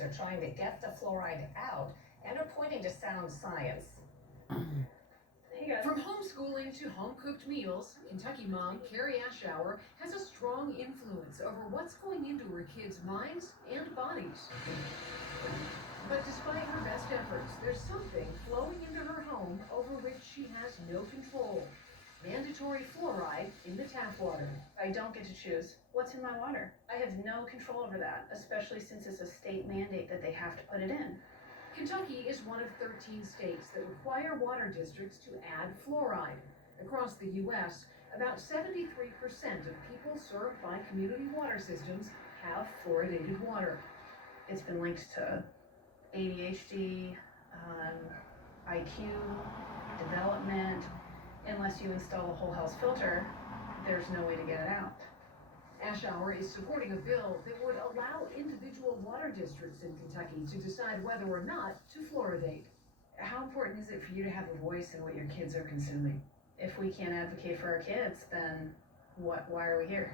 authorities are trying to get the fluoride out and are pointing to sound science. From homeschooling to home-cooked meals, Kentucky mom Carrie Ashour has a strong influence over what's going into her kids' minds and bodies. But despite her best efforts, there's something flowing into her home over which she has no control. Mandatory fluoride in the tap water. I don't get to choose what's in my water. I have no control over that, especially since it's a state mandate that they have to put it in. Kentucky is one of 13 states that require water districts to add fluoride. Across the U.S., about 73% of people served by community water systems have fluoridated water. It's been linked to ADHD, IQ, development. Unless you install a whole house filter, there's no way to get it out. Ashour is supporting a bill that would allow individual water districts in Kentucky to decide whether or not to fluoridate. How important is it for you to have a voice in what your kids are consuming? If we can't advocate for our kids, then why are we here?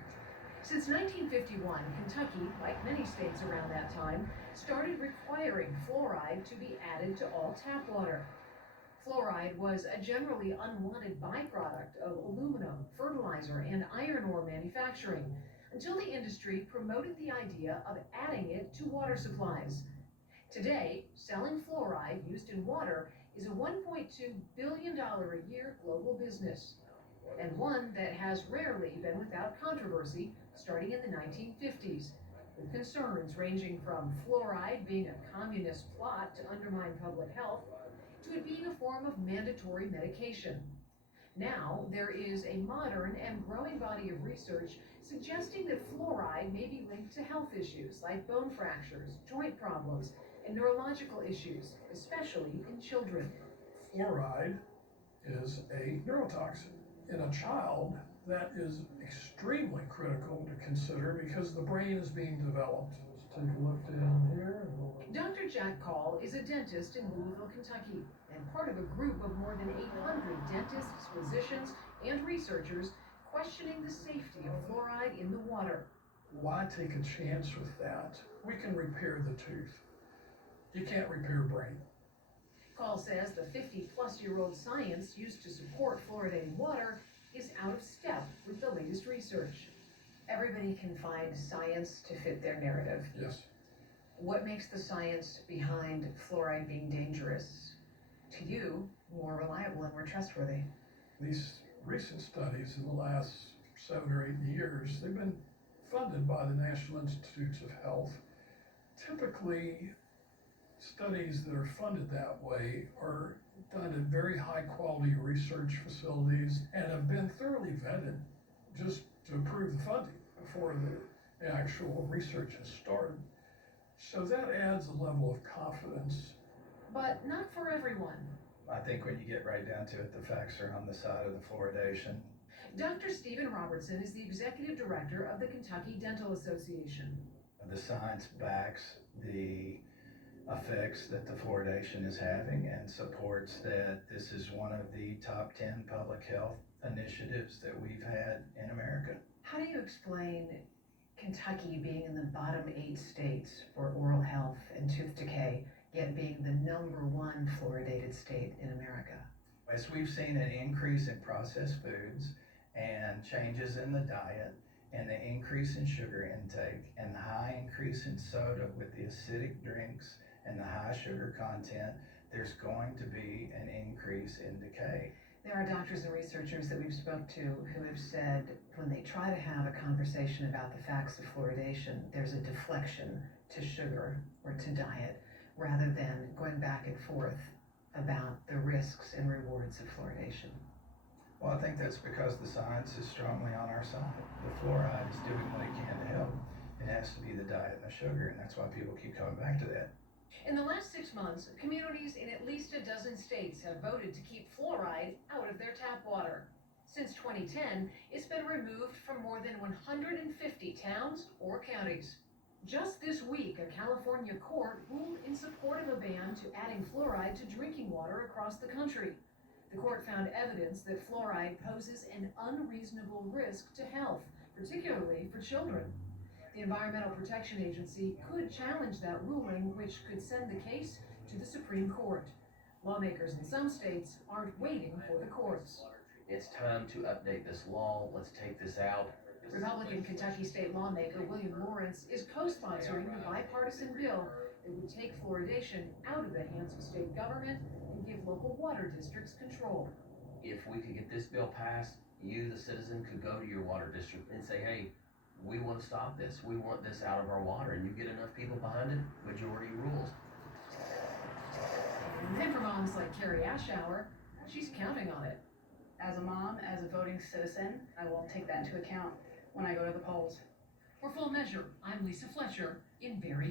Since 1951, Kentucky, like many states around that time, started requiring fluoride to be added to all tap water. Fluoride was a generally unwanted byproduct of aluminum, fertilizer, and iron ore manufacturing, until the industry promoted the idea of adding it to water supplies. Today, selling fluoride used in water is a $1.2 billion a year global business, and one that has rarely been without controversy starting in the 1950s, with concerns ranging from fluoride being a communist plot to undermine public health, to it being a form of mandatory medication. Now, there is a modern and growing body of research suggesting that fluoride may be linked to health issues like bone fractures, joint problems, and neurological issues, especially in children. Fluoride is a neurotoxin. In a child, that is extremely critical to consider because the brain is being developed. Let's take a look down here. Dr. Jack Call is a dentist in Louisville, Kentucky, and part of a group of more than 800 dentists, physicians, and researchers questioning the safety of fluoride in the water. Why take a chance with that? We can repair the tooth. You can't repair brain. Call says the 50-plus-year-old science used to support fluoridating water is out of step with the latest research. Everybody can find science to fit their narrative. Yes. What makes the science behind fluoride being dangerous to you more reliable and more trustworthy? These recent studies in the last 7 or 8 years, they've been funded by the National Institutes of Health. Typically, studies that are funded that way are done at very high quality research facilities and have been thoroughly vetted just to approve the funding before the actual research has started. So that adds a level of confidence. But not for everyone. I think when you get right down to it, the facts are on the side of the fluoridation. Dr. Stephen Robertson is the executive director of the Kentucky Dental Association. The science backs the effects that the fluoridation is having and supports that this is one of the top 10 public health initiatives that we've had in America. How do you explain Kentucky being in the bottom 8 states for oral health and tooth decay, yet being the #1 fluoridated state in America? As we've seen an increase in processed foods and changes in the diet and the increase in sugar intake and the high increase in soda with the acidic drinks and the high sugar content, there's going to be an increase in decay. There are doctors and researchers that we've spoke to who have said when they try to have a conversation about the facts of fluoridation, there's a deflection to sugar or to diet rather than going back and forth about the risks and rewards of fluoridation. Well, I think that's because the science is strongly on our side. The fluoride is doing what it can to help. It has to be the diet and the sugar, and that's why people keep coming back to that. In the last 6 months, communities in at least a dozen states have voted to keep fluoride out of their tap water. Since 2010, it's been removed from more than 150 towns or counties. Just this week, a California court ruled in support of a ban to adding fluoride to drinking water across the country. The court found evidence that fluoride poses an unreasonable risk to health, particularly for children. The Environmental Protection Agency could challenge that ruling, which could send the case to the Supreme Court. Lawmakers in some states aren't waiting for the courts. It's time to update this law. Let's take this out. Republican Kentucky state lawmaker William Lawrence is co-sponsoring the bipartisan bill that would take fluoridation out of the hands of state government and give local water districts control. If we could get this bill passed, you, the citizen, could go to your water district and say, hey, we want to stop this. We want this out of our water. And you get enough people behind it, majority rules. And then for moms like Carrie Ashour, she's counting on it. As a mom, as a voting citizen, I will take that into account when I go to the polls. For Full Measure, I'm Lisa Fletcher in Berry,